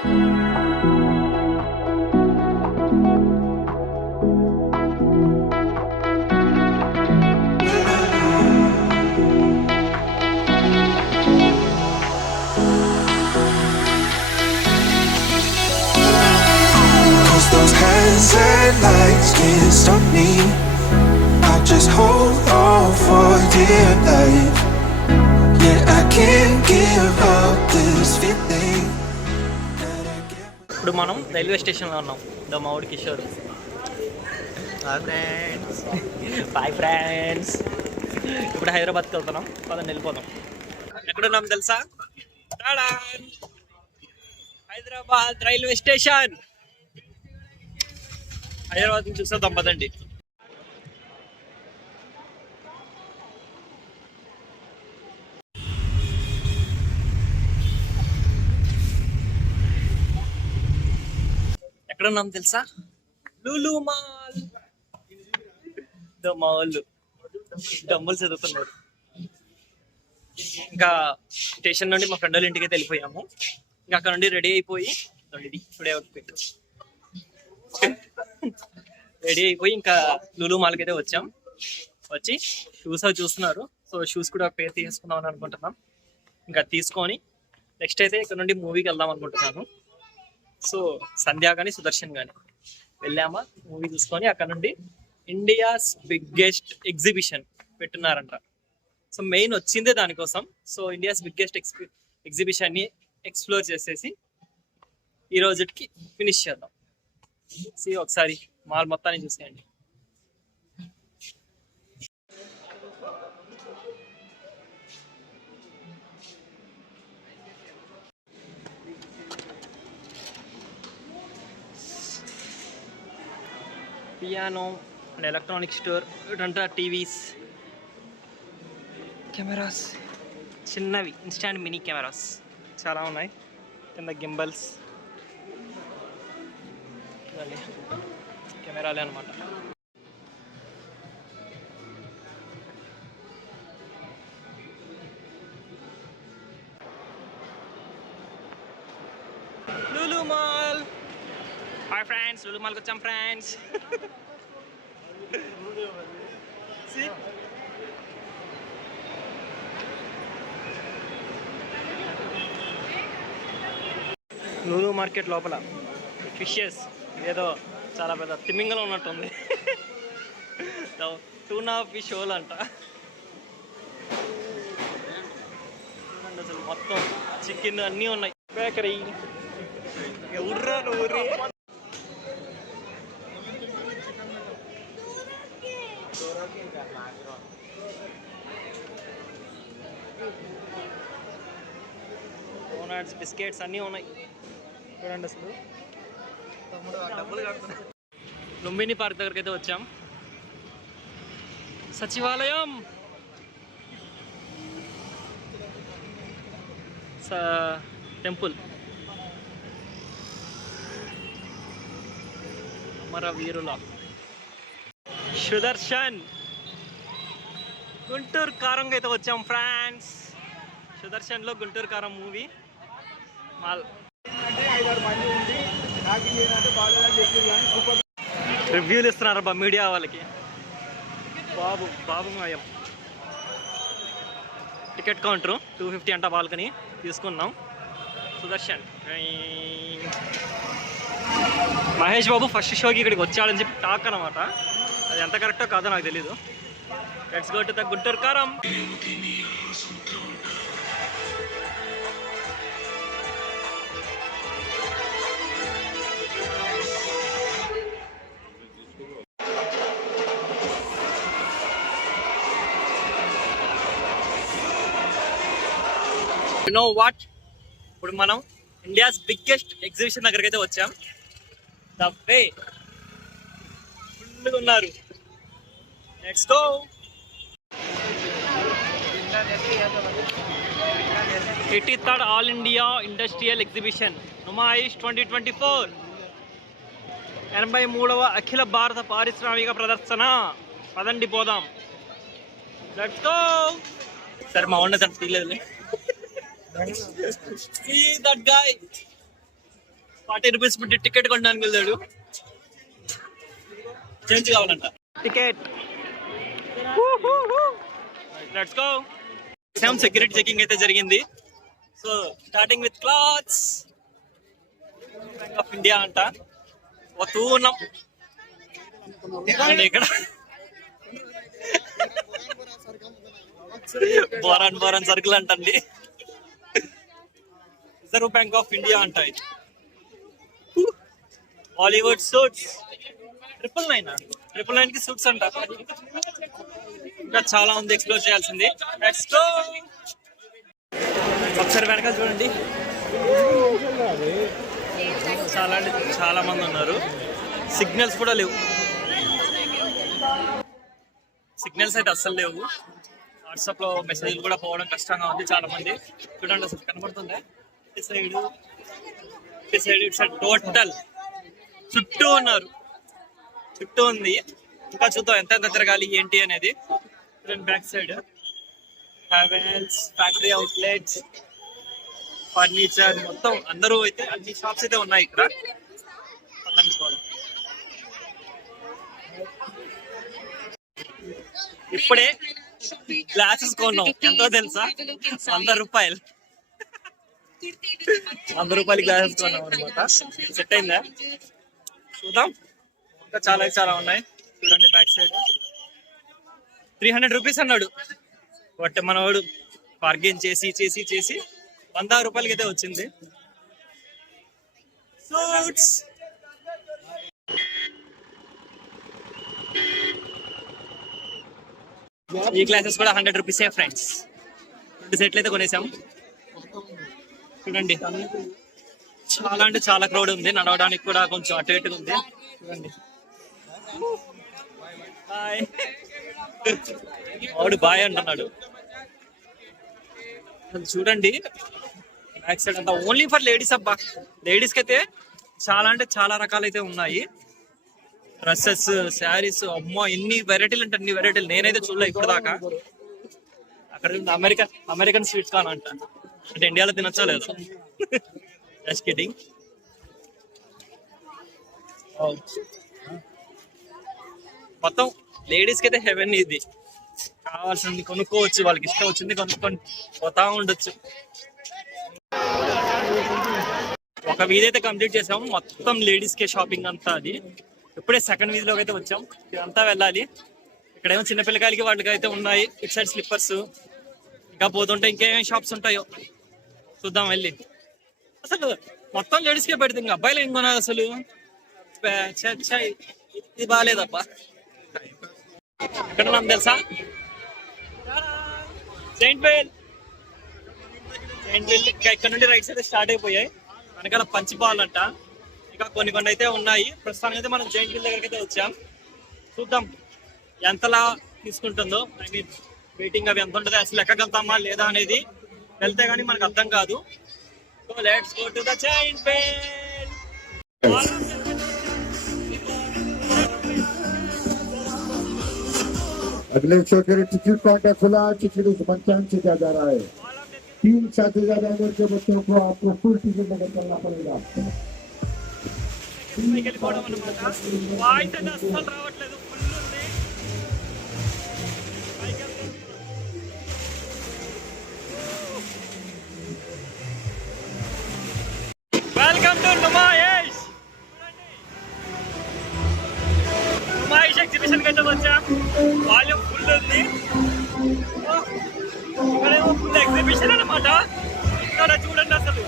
Those hands and lights can't stop me. I just hold on for dear life. Yeah, I can't give up this feeling. ఇప్పుడు మనం railway స్టేషన్లో ఉన్నాం. ద మౌడ్ Kishore. Bye friends. ఇప్పుడు హైదరాబాద్కి వెళ్తున్నాం. పదండి వెళ్ళిపోదాం. ఎక్కడున్నాం తెలుసా? Hyderabad railway station. హైదరాబాద్ నుంచి చూసేద్దాం పదండి. ఎక్కడున్నాం తెలుసా? Lulu mall. The mall. Dumbbells చదువుతున్నారు. ఇంకా స్టేషన్ నుండి మా ఫ్రెండ్ వాళ్ళ ఇంటికి అయితే వెళ్ళిపోయాము. ఇంకా అక్కడ నుండి రెడీ అయిపోయి రెడీ అయిపోయి ఇంకా లులు మాల్కి అయితే వచ్చాం. వచ్చి షూస్ అవి చూస్తున్నారు. సో షూస్ కూడా పేరు తీసుకుందాం అని అనుకుంటున్నాం. ఇంకా తీసుకొని నెక్స్ట్ అయితే ఇక్కడ నుండి మూవీకి వెళ్దాం అనుకుంటున్నాను. సో సంధ్యా కానీ సుదర్శన్ కానీ వెళ్ళామా మూవీ చూసుకొని అక్కడ నుండి ఇండియాస్ బిగ్గెస్ట్ ఎగ్జిబిషన్ పెట్టున్నారంట. సో మెయిన్ వచ్చిందే దానికోసం. సో ఇండియాస్ బిగ్గెస్ట్ ఎగ్జిబిషన్ని ఎక్స్ప్లోర్ చేసేసి ఈ రోజుకి ఫినిష్ చేద్దాం. ఒకసారి మాల్ మొత్తాన్ని చూసేయండి. Piano and electronic store. ఇటంతా టీవీస్, కెమెరాస్, చిన్నవి ఇన్స్టాంట్ మినీ కెమెరాస్ చాలా ఉన్నాయి. కింద గింబల్స్ కెమెరాలే అనమాట. Lulu mall. Hi friends, Lulu మాల్కి వచ్చాం ఫ్రెండ్స్. లులు మార్కెట్ లోపల ఫిషెస్ ఏదో చాలా పెద్ద తిమ్మింగలో ఉన్నట్టుంది. టూనా ఫిష్ హోల్ అంట. చూడండి అసలు మొత్తం చికెన్ అన్నీ ఉన్నాయి. బేకరీ ఎవర్రా ఊరి. డోనట్స్, బిస్కెట్స్ అన్నీ ఉన్నాయి. చూడండి అసలు. లుంబిని పార్క్ దగ్గరికి అయితే వచ్చాం. సచివాలయం, టెంపుల్, అమరవీరుల సుదర్శన్. గుంటూరు కారంగా అయితే వచ్చాం ఫ్రెండ్స్. సుదర్శన్లో గుంటూరు కారం మూవీ మాల్. రివ్యూలు ఇస్తున్నారు అబ్బా మీడియా వాళ్ళకి. బాబు మాయం. టికెట్ కౌంటరు 250 అంట బాల్కనీ. తీసుకున్నాం. సుదర్శన్. మహేష్ బాబు ఫస్ట్ షోకి ఇక్కడికి వచ్చాడని చెప్పి టాక్ అనమాట. అది ఎంత కరెక్టో కాదో నాకు తెలీదు. Let's go to the Guntur Kaaram. You know what, ఇప్పుడు మనం ఇండియాస్ బిగ్గెస్ట్ ఎగ్జిబిషన్ దగ్గరికి అయితే వచ్చాం. ద వే ఫుల్గా ఉన్నారు. Let's go. 83rd all India industrial exhibition Numaish 2024. 83వ అఖిల భారత పారిశ్రామిక ప్రదర్శన. పదండి పోదాం. Let's go. సరే మా ఉన్నది తీయలేదు. See that guy. ₹40 పెట్టి టికెట్ కొనడానికి వెళ్ళాడు. చేంజ్ కావాలంట. Ticket. Let's go. Security checking అయితే జరిగింది. So starting with clothes. Bank of India అంట. వస్తూ ఉన్నాం. ఇక్కడ బోరాన్ సర్కిల్ అంటండి. రిజర్వ్ బ్యాంక్ ఆఫ్ ఇండియా అంట. బాలీవుడ్ సూట్స్ 999 కి సూట్స్ అంట. ఇంకా చాలా ఉంది ఎక్స్ప్లోర్ చేయాల్సింది. Let's go. ఒకసారి వెనకాల చూడండి, చాలా అంటే చాలా మంది ఉన్నారు. సిగ్నల్స్ కూడా లేవు. సిగ్నల్స్ అయితే అస్సలు లేవు. వాట్సాప్ లో మెసేజ్లు కూడా పోవడం కష్టంగా ఉంది. చాలా మంది చూడండి, అసలు కనబడుతుంది. ఇటు సైడ్ టోటల్ చుట్టూ ఉన్నారు. చుట్టూ ఉంది. ఇంకా చూద్దాం ఎంత తిరగాలి ఏంటి అనేది. Back side Havells, factory outlets, furniture మొత్తం అందరూ అయితే అన్ని షాప్స్ అయితే ఉన్నాయి ఇక్కడ. ఇప్పుడే గ్లాసెస్ కొన్నాం. ఎంతో తెలుసా? ₹100. ₹100 గ్లాసెస్ కొన్నాం అనమాట. సెట్ అయిందా? చూద్దాం. ఇంకా చాలా ఉన్నాయి. చూడండి బ్యాక్ సైడ్ ₹300 అన్నాడు. బట్ మనవాడు బార్గెన్ చేసి ₹100 అయితే వచ్చింది. సూట్స్ ఈ క్లాసెస్ కూడా ₹100 ఫ్రెండ్స్. 2 సెట్లు అయితే కొనేసాం. చూడండి, చాలా అంటే చాలా క్రౌడ్ ఉంది. నడవడానికి కూడా కొంచెం అటు ఇటుగా ఉంది. చూడండి. బాయ్. వాడు బాయ్ అంటున్నాడు. చూడండి బ్యాక్ సైడ్ అంతా ఓన్లీ ఫర్ లేడీస్ అబ్బా. లేడీస్ కి అయితే చాలా అంటే చాలా రకాలు అయితే ఉన్నాయి. డ్రెస్సెస్, శారీస్, అమ్మో ఎన్ని వెరైటీలు అంటే అన్ని వెరైటీలు. నేనైతే చూడలే ఇప్పుడు దాకా. అక్కడ అమెరికన్ స్వీట్స్ కానంట. అంటే ఇండియాలో తినచ్చా లేదు. Just kidding. మొత్తం లేడీస్ కి అయితే హెవెన్. ఇది కావాల్సింది కొనుక్కోవచ్చు, వాళ్ళకి ఇష్టం వచ్చింది కొనుక్కొని పోతా ఉండొచ్చు. ఒక వీధి అయితే కంప్లీట్ చేసాము. మొత్తం లేడీస్ కే షాపింగ్ అంతా. అది ఇప్పుడే సెకండ్ వీధిలోకి అయితే వచ్చాం. ఇదంతా వెళ్ళాలి. ఇక్కడేమో చిన్నపిల్లకాయలకి వాళ్ళకి అయితే ఉన్నాయి. ఇటు సైడ్ స్లిప్పర్స్. ఇంకా పోతుంటే ఇంకేమేమి షాప్స్ ఉంటాయో చూద్దాం వెళ్ళి. అసలు మొత్తం లేడీస్ కే పెడితే ఇంకా అబ్బాయిలు ఏం కొనాలి అసలు? ఇది బాగాలేదబ్బా. ఎక్కడ నాకు తెలుసా? సెయింట్ వేల్. ఇక్కడ నుండి రైట్స్ అయితే స్టార్ట్ అయిపోయాయి. వెనకాల పంచిపాలు అంట. ఇంకా కొన్ని అయితే ఉన్నాయి. ప్రస్తుతానికి అయితే మనం జైంట్ వీల్ దగ్గరికి అయితే వచ్చాం. చూద్దాం ఎంతలా తీసుకుంటుందో. ఐ మీన్ వెయిటింగ్ అవి ఎంత ఉంటుంది, అసలు ఎక్కగలుగుతామా లేదా అనేది వెళ్తే కానీ మనకు అర్థం కాదు. So let's go to the giant wheel. अगले शो के लिए टिकट काउंटर खुला। टिकट उस पंचायत से दिया जा रहा है। 3 साल से ज्यादा उम्र के बच्चों को आपको फुल टिकट लेकर चलना पड़ेगा। Welcome to Numaish. ఎగ్జిబిషన్ అయితే వచ్చా. వాల్యూమ్ ఫుల్ ఉంది. ఇక్కడేమో ఫుల్ ఎగ్జిబిషన్ అనమాట. ఇక్కడ చూడండి అసలు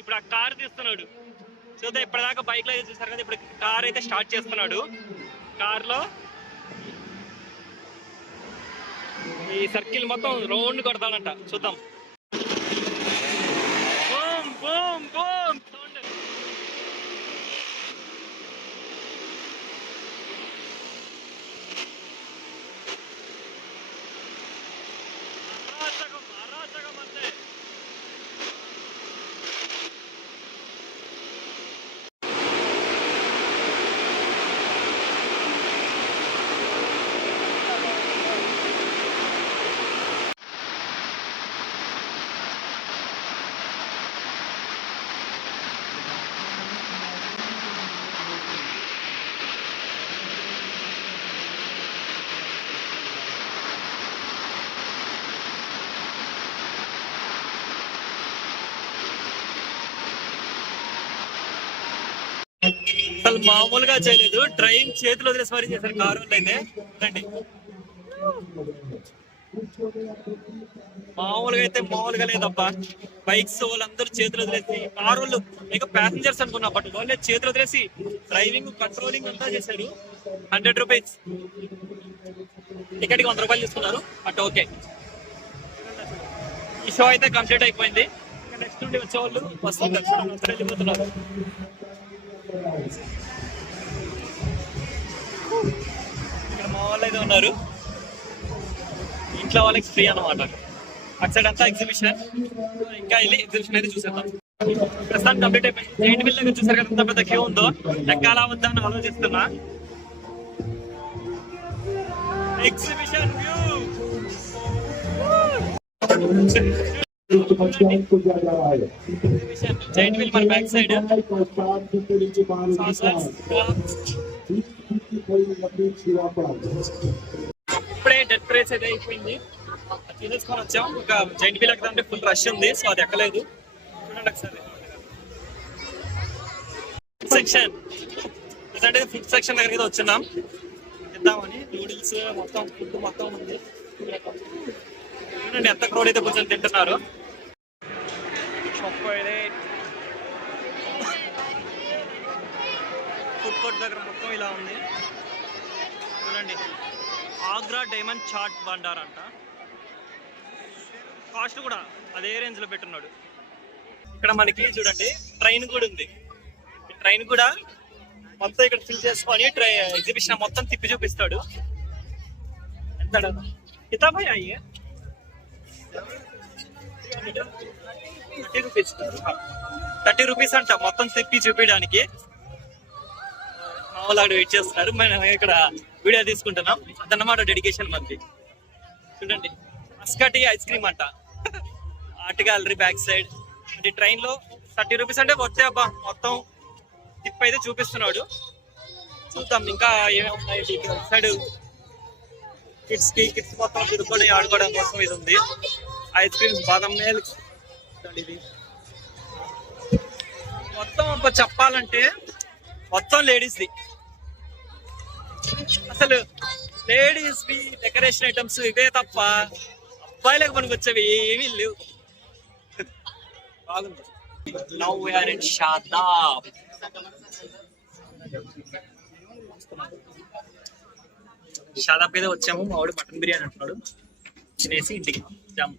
ఇప్పుడు ఆ కార్ తీస్తున్నాడు. చూద్దాం. ఇప్పటిదాకా బైక్ లో అయితే చూసారు కదా, ఇప్పుడు కార్ అయితే స్టార్ట్ చేస్తున్నాడు. కార్ లో ఈ సర్కిల్ మొత్తం రౌండ్ కొడతాడంట. చూద్దాం. Boom boom boom sound. అసలు మామూలుగా చేయలేదు, ట్రైన్ చేతులు వదిలేసి మరీ చేశారు కారు వాళ్ళు అయితే. రండి, మామూలుగా అయితే మామూలుగా లేదబ్బా. బైక్స్ వాళ్ళందరూ చేతులు వదిలేసి, కారు వాళ్ళు ఇక ప్యాసింజర్స్ అనుకున్నా, బట్ వాళ్ళే చేతులు వదిలేసి డ్రైవింగ్ కంట్రోలింగ్ అంతా చేశారు. 100 రూపీస్ టికెట్కి 100 రూపాయలు తీసుకున్నారు, బట్ ఓకే. ఈ షో అయితే కంప్లీట్ అయిపోయింది. నెక్స్ట్ నుండి వచ్చేవాళ్ళు వస్తున్నారు, అందరూ వెళ్ళిపోతున్నారు. ఇక్కడ మా వాళ్ళు అయితే ఉన్నారు, ఇంట్లో వాళ్ళకి ఫ్రీ అన్నమాట. అటు సైడ్ అంతా ఎగ్జిబిషన్, ఇంకా వెళ్ళి ఎగ్జిబిషన్ అయితే చూసేద్దాం. ప్రస్తుతానికి కంప్లీట్ అయిపోయింది. జైంట్ వీల్ దగ్గర చూసారు కదా ఎంత పెద్ద క్యూ ఉందో, ఎక్కాలా వద్దా అని ఆలోచిస్తున్నా. ఎగ్జిబిషన్ వ్యూ జైంట్ వీల్ మన బ్యాక్ సైడ్. ఇప్పుడే డెత్ ప్రైస్ అయితే అయిపోయింది, తీసుకొని వచ్చాం. ఇంకా జైంట్ వీల్ ఎక్కడంటే ఫుల్ రష్ ఉంది, సో అది ఎక్కలేదు. చూడండి ఒకసారి సెక్షన్, అంటే ఫుడ్ సెక్షన్ దగ్గరికి వచ్చున్నాం, తిందామని. నూడిల్స్ మొత్తం ఫుడ్ మొత్తం ఉంది. చూడండి ఎంత క్రౌడ్ అయితే కూర్చొని తింటున్నారు. ఫుడ్ కోర్ట్ దగ్గర మొత్తం ఇలా ఉంది చూడండి. ఆగ్రా డైమండ్ చాట్ బండార్ అంట, కాస్ట్ కూడా అదే రేంజ్ లో పెట్టున్నాడు. ఇక్కడ మనకి చూడండి ట్రైన్ కూడా ఉంది. ట్రైన్ కూడా మొత్తం ఇక్కడ ఫిల్ చేసుకొని ఎగ్జిబిషన్ మొత్తం తిప్పి చూపిస్తాడు. ఎంత కితాబ్ 30 రూపీస్ అంట మొత్తం తిప్పి చూపించడానికి. మామూలు అక్కడ వెయిట్ చేస్తున్నారు, మనం ఇక్కడ వీడియో తీసుకుంటున్నాం. అదన్నమాట డెడికేషన్ మనకి. చూడండి మస్కటి ఐస్ క్రీమ్ అంట, ఆర్ట్ గ్యాలరీ బ్యాక్ సైడ్. అంటే ట్రైన్ లో 30 రూపీస్ అంటే వస్తే అబ్బా, మొత్తం టిప్ అయితే చూపిస్తున్నాడు. చూద్దాం ఇంకా ఏమేమి ఉన్నాయి. సైడ్ కిడ్స్ మొత్తం తిరుగుకొని ఆడుకోవడం కోసం ఇది ఉంది. ఐస్ క్రీమ్స్, బాదం మిల్క్, ఇది మొత్తం అబ్బా చెప్పాలంటే మొత్తం లేడీస్ది. అసలు లేడీస్ వి డెకరేషన్ ఐటమ్స్ ఇవే తప్ప అబ్బాయిలకు మనకు వచ్చేవి ఏమీ లేవు. బాగుంది. Now we are in Shadab. Shadab అయితే వచ్చాము. మా వాడు మటన్ బిర్యానీ అంటున్నాడు, తినేసి ఇంటికి జామ్.